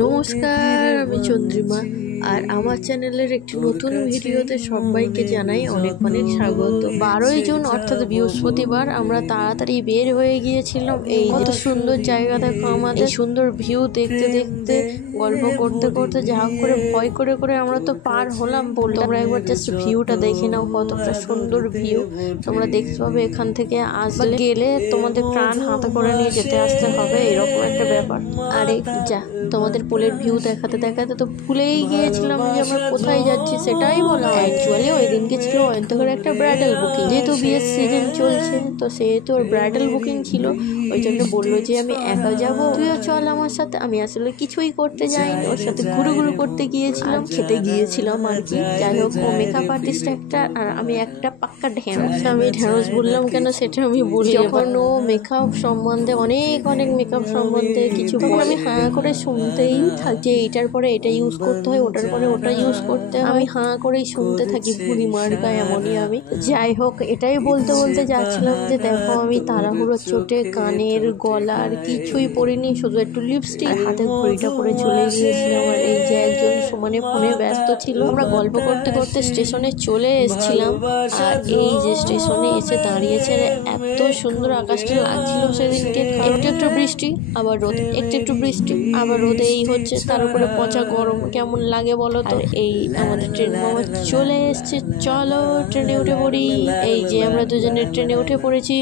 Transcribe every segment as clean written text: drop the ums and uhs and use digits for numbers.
নমস্কার, আমি চন্দ্রিমা আর আমার চ্যানেলের একটি নতুন ভিডিওতে সবাইকে জানাই অনেক অনেক স্বাগত। 12ই জুন অর্থাৎ বৃহস্পতিবার আমরা তাড়াতাড়ি বের হয়ে গিয়েছিলাম। এই কত সুন্দর জায়গা দেখো, আমাদের সুন্দর ভিউ দেখতে দেখতে গল্প করতে করতে যা করে ভয় করে করে আমরা তো পার হলাম। তোমরা একবার জাস্ট ভিউটা দেখে নাও, কতটা সুন্দর ভিউ তোমরা দেখতে পাবে। এখান থেকে আসলে গেলে তোমাদের প্রাণ হাতে করে নিয়ে যেতে আসতে হবে, এরকম একটা ব্যাপার। আরে যা, তোমাদের পোলের ভিউ দেখাতে দেখাতে তো ভুলেই গিয়েছিলাম যে আমরা কোথায় যাচ্ছি সেটাই বলা। অ্যাকচুয়ালি ওই দিনকে ছিল অন্তকের একটা ব্রাইডাল বুকিং, যেহেতু বিয়ের সিজন চলছে তো সেহেতু ওর ব্রাইডাল বুকিং ছিল, ওই জন্য বললো যে আমি একা যাবো, তুইও চল আমার সাথে। আমি আসলে কিছুই করতে যাইনি, ওর সাথে ঘুরু ঘুরু করতে গিয়েছিলাম, খেতে গিয়েছিলাম আর কি। যাই হোক, ও মেকআপ আর্টিস্ট একটা আর আমি একটা পাক্কা ঢেঁড়স। আমি ঢেঁড়স বললাম কেন সেটা আমি বলি। যখন ও মেকআপ সম্বন্ধে অনেক অনেক মেকআপ সম্বন্ধে কিছু বলে, আমি হাঁ করে শুনতেই থাকি। এইটার পরে এটা ইউজ করতে হয়, ওটার পরে ওটা ইউজ করতে হয়, আমি হাঁ করেই শুনতে থাকি, ভুড়ি মার্কা এমনই আমি। যাই হোক, এটাই বলতে বলতে যাচ্ছিলাম যে দেখো আমি তাড়াহুড়ো চোটে কানের গলার কিছুই পরিনি, শুধু একটু লিপস্টিক, হাতে ঘড়িটা পরে চলে গিয়েছিলাম। আর এই যে একজন সমানে ফোনে ব্যস্ত ছিল। আমরা গল্প করতে করতে স্টেশনে চলে এসেছিলাম, আর এই যে স্টেশনে এসে দাঁড়িয়েছে, এত সুন্দর আকাশটা লাগছিল সেদিনকে। একটু একটু বৃষ্টি আবার রোদ, একটু একটু বৃষ্টি আবার রোদ, এই হচ্ছে। তার উপরে পচা গরম, কেমন লাগে বলো তো। এই আমাদের ট্রেন মামা চলে এসছে, চলো ট্রেনে উঠে পড়ি। এই যে আমরা দুজনে ট্রেনে উঠে পড়েছি,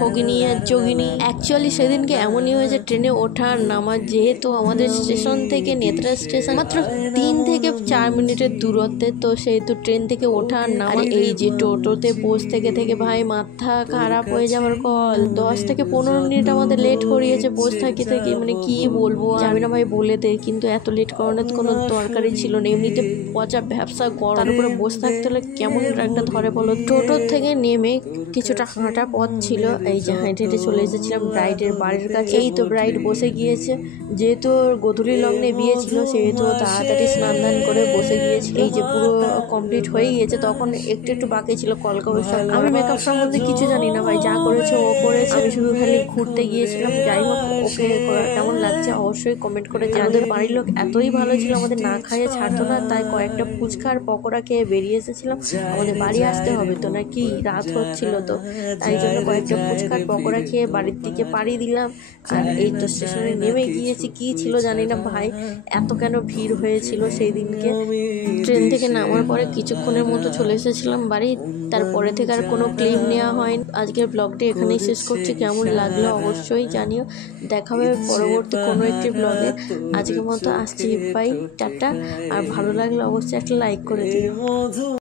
ভগিনী আর যোগিনী। অ্যাকচুয়ালি সেদিনকে এমনই হয়েছে, ট্রেনে ওঠার নামা যেহেতু আমাদের স্টেশন থেকে নেত্রা স্টেশন মাত্র 3 থেকে 4 মিনিটের দূরত্বে, তো সেহেতু ট্রেন থেকে ওঠার নামা। এই যে টোটোতে বসে থেকে থেকে ভাই মাথা খারাপ হয়ে যাওয়ার কল। 10 থেকে 15 মিনিট আমাদের লেট করিয়েছে বসে থাকি থেকে, মানে কি বলবো। আমি না ভাই বলে দে, কিন্তু এত লেট করানোর কোনো দরকারই ছিল না। এমনিতে পচা ব্যবসা গরম, তার উপরে বসে থাকতে হলে কেমন একটা ধরে বলো। টোটোর থেকে নেমে কিছুটা হাঁটা পথ ছিল, এই যে হেঁটে হেঁটে চলে এসেছিলাম ব্রাইডের বাড়ির কাছে। এই তো ব্রাইড বসে গিয়েছে, যেহেতু ওর গোধূলি লগ্নে বিয়ে ছিল সেহেতু তাড়াতাড়ি স্নান দান করে বসে গিয়েছিল। এই যে পুরো কমপ্লিট হয়ে গিয়েছে, তখন একটু একটু বাকি ছিল কলকাতা। আমি মেকআপ সম্বন্ধে কিছু জানি না ভাই, যা করেছে ও করেছে, আমি শুধু খালি ঘুরতে গিয়েছিলাম। যাই হোক, ওকে কেমন লাগছে অবশ্যই কমেন্ট করে জানাবে। আমাদের বাড়ির লোক এতই ভালো ছিল, আমাদের না খাইয়ে ছাড়তো না, তাই কয়েকটা ফুচকা আর পকোড়া খেয়ে বেরিয়ে এসেছিলাম। আমাদের বাড়ি আসতে হবে তো নাকি, রাত হচ্ছিল তো, তাই জন্য কয়েকটা ফুচকা আর পকোড়া খেয়ে বাড়ির দিকে পাড়ি দিলাম। আর এই তো স্টেশনে নেমে গিয়েছি, কি ছিল জানি না ভাই, এত কেন ভিড় হয়েছিল সেই দিনকে। ট্রেন থেকে নামার পরে কিছুক্ষণের মতো চলে এসেছিলাম বাড়ি, তারপরে থেকে আর কোনো ক্লিপ নেওয়া হয়নি। আজকের ব্লগটি এখানেই শেষ করছি, কেমন লাগলো অবশ্যই জানিও। দেখা হবে পরবর্তী কোনো একটি ব্লগে। আজকের মতো আসছি, বাই, টাটা। আর ভালো লাগলে অবশ্যই একটা লাইক করে দিও।